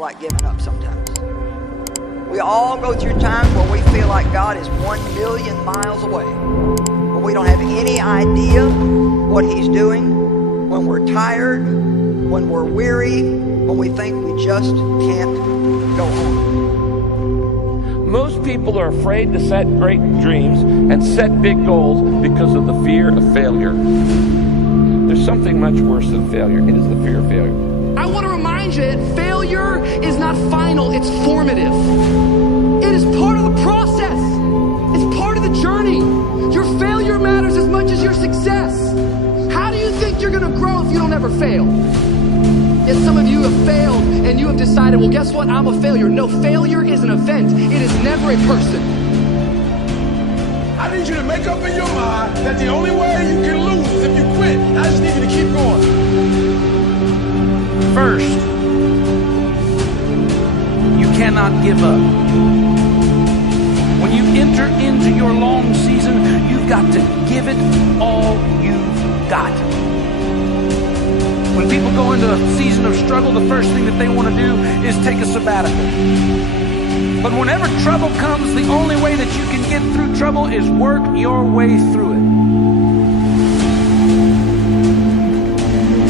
feel like giving up sometimes. We all go through times where we feel like God is 1,000,000 miles away, where we don't have any idea what He's doing, when we're tired, when we're weary, when we think we just can't go on. Most people are afraid to set great dreams and set big goals because of the fear of failure. There's something much worse than failure. It is the fear of failure. I want to remind you that failure is not final, it's formative. It is part of the process. It's part of the journey. Your failure matters as much as your success. How do you think you're going to grow if you don't ever fail? Yet some of you have failed and you have decided, well, guess what? I'm a failure. No, failure is an event. It is never a person. I need you to make up in your mind that the only way you can lose is if you quit. I just need you to keep going. First, you cannot give up. When you enter into your long season, you've got to give it all you've got. When people go into a season of struggle, the first thing that they want to do is take a sabbatical. But whenever trouble comes, the only way that you can get through trouble is work your way through it.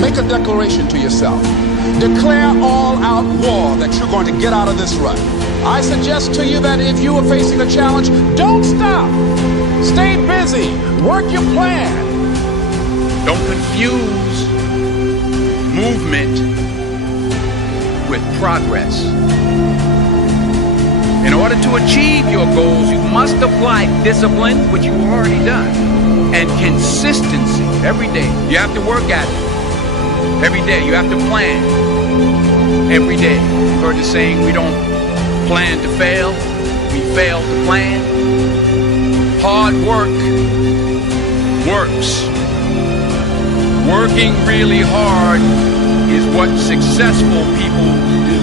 Make a declaration to yourself. Declare all-out war that you're going to get out of this rut. I suggest to you that if you are facing a challenge, don't stop. Stay busy. Work your plan. Don't confuse movement with progress. In order to achieve your goals, you must apply discipline, which you've already done, and consistency every day. You have to work at it every day. You have to plan every day. You've heard the saying, we don't plan to fail, we fail to plan. Hard work works. Working really hard is what successful people do.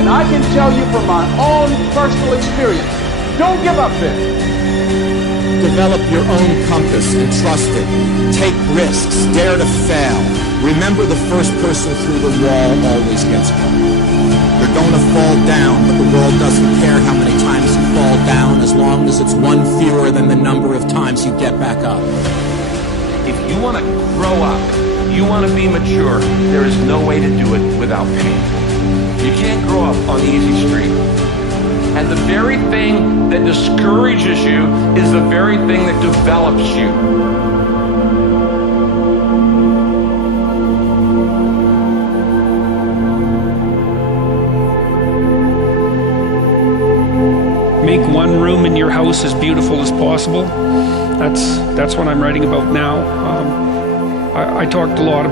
And I can tell you from my own personal experience, don't give up there. Develop your own compass and trust it. Take risks. Dare to fail. Remember, the first person through the wall always gets hurt. You're going to fall down, but the world doesn't care how many times you fall down as long as it's one fewer than the number of times you get back up. If you want to grow up, you want to be mature, there is no way to do it without pain. You can't grow up on the easy street. And the very thing that discourages you is the very thing that develops you. Make one room in your house as beautiful as possible. That's what I'm writing about now. I talked a lot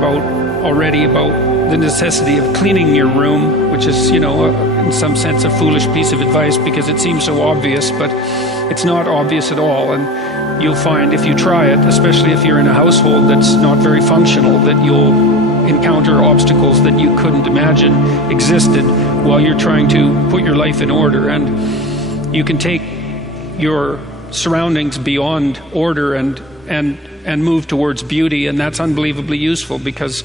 already about the necessity of cleaning your room, which is, in some sense a foolish piece of advice because it seems so obvious, but it's not obvious at all. And you'll find if you try it, especially if you're in a household that's not very functional, that you'll encounter obstacles that you couldn't imagine existed while you're trying to put your life in order. And you can take your surroundings beyond order and move towards beauty, and that's unbelievably useful because,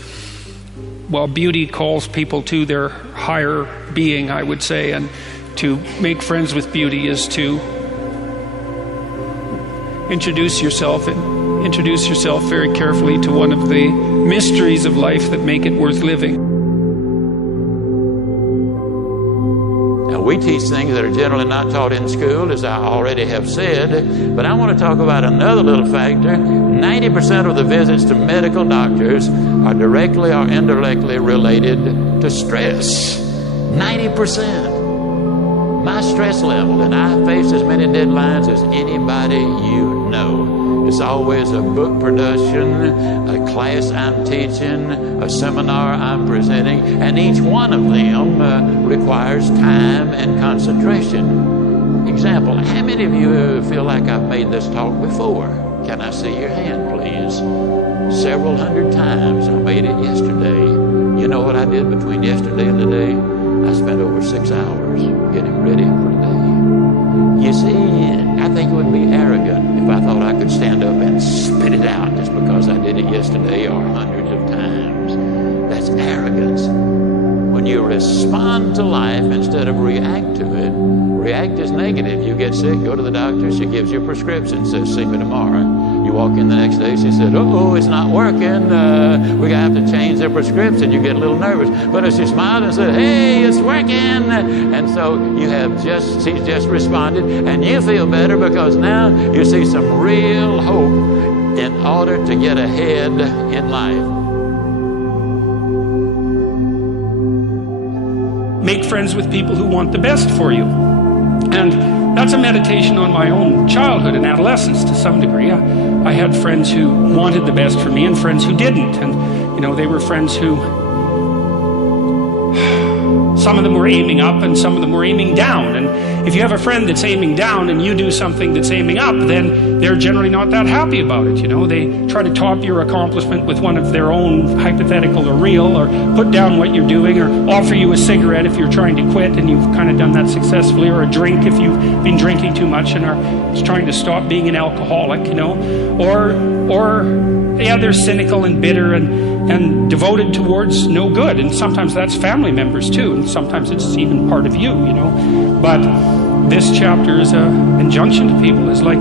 well, beauty calls people to their higher being, I would say, and to make friends with beauty is to introduce yourself very carefully to one of the mysteries of life that make it worth living. We teach things that are generally not taught in school, as I already have said, but I want to talk about another little factor. 90% of the visits to medical doctors are directly or indirectly related to stress. 90%. My stress level, and I face as many deadlines as anybody you know. It's always a book production, a class I'm teaching, a seminar I'm presenting, and each one of them requires time and concentration. Example, how many of you feel like I've made this talk before? Can I see your hand, please? Several hundred times. I made it yesterday. You know what I did between yesterday and today? I spent over 6 hours getting ready for today. You see, I think it would be arrogant if I thought I could stand up and spit it out just because I did it yesterday or hundreds of times. That's arrogance. When when you respond to life instead of react to it. React is negative. You get sick, go to the doctor, she gives you a prescription, says, see me tomorrow. You walk in the next day, she said, uh-oh, it's not working. We're going to have to change their prescription. You get a little nervous. But if she smiled and said, hey, it's working. And so she's just responded, and you feel better because now you see some real hope in order to get ahead in life. Make friends with people who want the best for you. And that's a meditation on my own childhood and adolescence to some degree. I had friends who wanted the best for me and friends who didn't. And, they were friends who, some of them were aiming up and some of them were aiming down. And if you have a friend that's aiming down and you do something that's aiming up, then they're generally not that happy about it. They try to top your accomplishment with one of their own, hypothetical or real, or put down what you're doing, or offer you a cigarette if you're trying to quit and you've kind of done that successfully, or a drink if you've been drinking too much and are trying to stop being an alcoholic, or they're cynical and bitter and devoted towards no good. And sometimes that's family members too, and sometimes it's even part of you, But this chapter is an injunction to people. Is like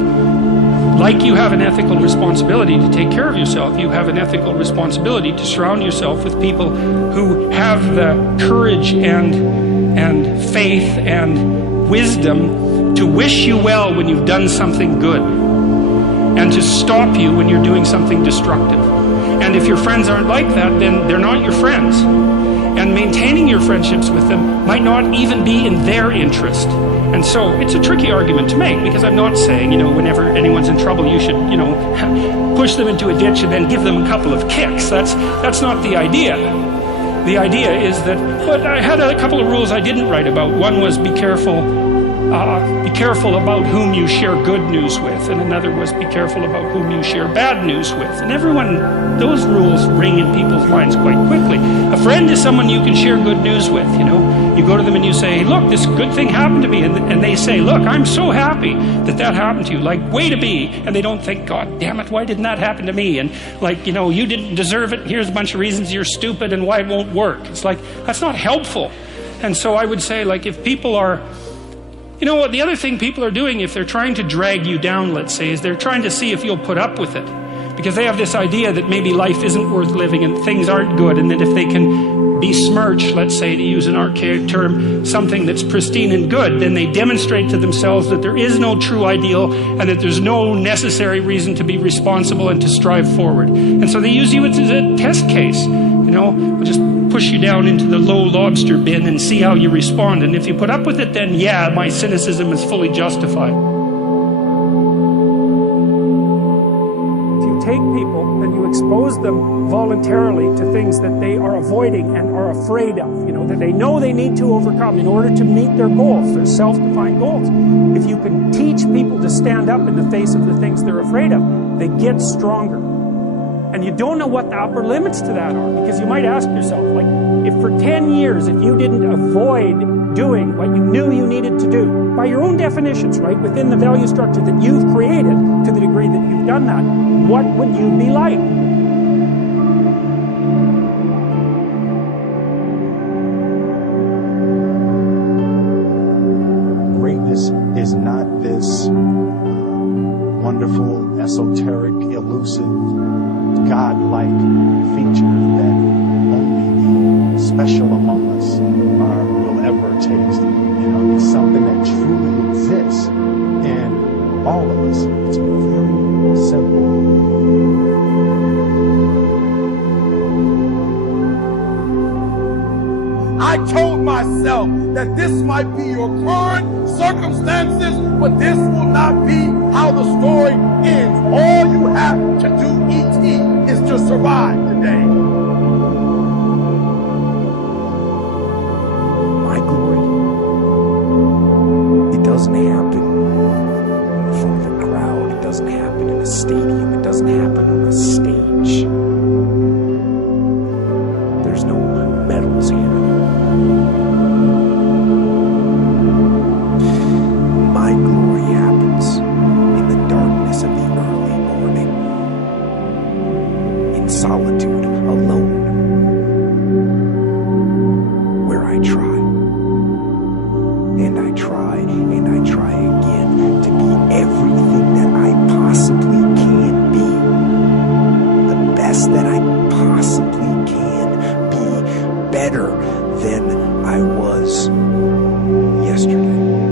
you have an ethical responsibility to take care of yourself, you have an ethical responsibility to surround yourself with people who have the courage and faith and wisdom to wish you well when you've done something good, and to stop you when you're doing something destructive. And if your friends aren't like that, then they're not your friends. And maintaining your friendships with them might not even be in their interest. And so it's a tricky argument to make, because I'm not saying, whenever anyone's in trouble, you should, push them into a ditch and then give them a couple of kicks. That's not the idea. The idea is that, but I had a couple of rules I didn't write about. One was be careful about whom you share good news with, and another was be careful about whom you share bad news with. And those rules ring in people's minds quite quickly. A friend is someone you can share good news with. You go to them and you say, look, this good thing happened to me, and they say, look, I'm so happy that happened to you, like, way to be. And they don't think, God damn it, why didn't that happen to me? And you didn't deserve it, here's a bunch of reasons you're stupid and why it won't work. It's like, that's not helpful. And so I would say, if people are, the other thing people are doing, if they're trying to drag you down, let's say, is they're trying to see if you'll put up with it. Because they have this idea that maybe life isn't worth living and things aren't good, and that if they can besmirch, let's say, to use an archaic term, something that's pristine and good, then they demonstrate to themselves that there is no true ideal and that there's no necessary reason to be responsible and to strive forward. And so they use you as a test case. We'll just push you down into the low lobster bin and see how you respond. And if you put up with it, then yeah, my cynicism is fully justified. If you take people and you expose them voluntarily to things that they are avoiding and are afraid of, that they know they need to overcome in order to meet their goals, their self-defined goals. If you can teach people to stand up in the face of the things they're afraid of, they get stronger. And you don't know what the upper limits to that are, because you might ask yourself, if for 10 years, if you didn't avoid doing what you knew you needed to do, by your own definitions, right, within the value structure that you've created, to the degree that you've done that, what would you be like? Greatness is not this wonderful, esoteric, elusive, God-like feature that only the special among us will ever taste. It's something that truly exists in all of us. It's very simple. I told myself that this might be your current circumstances, but this will not be how the story ends. All you have to do, E.T., is to survive today. My glory, it doesn't happen in front of a crowd. It doesn't happen in a stadium. It doesn't happen on a stage. There's no medals handed. My glory happens in the darkness of the early morning, in solitude, alone I try. And I try, and I try again to be everything that I possibly can be. The best that I possibly can be, better than I was yesterday.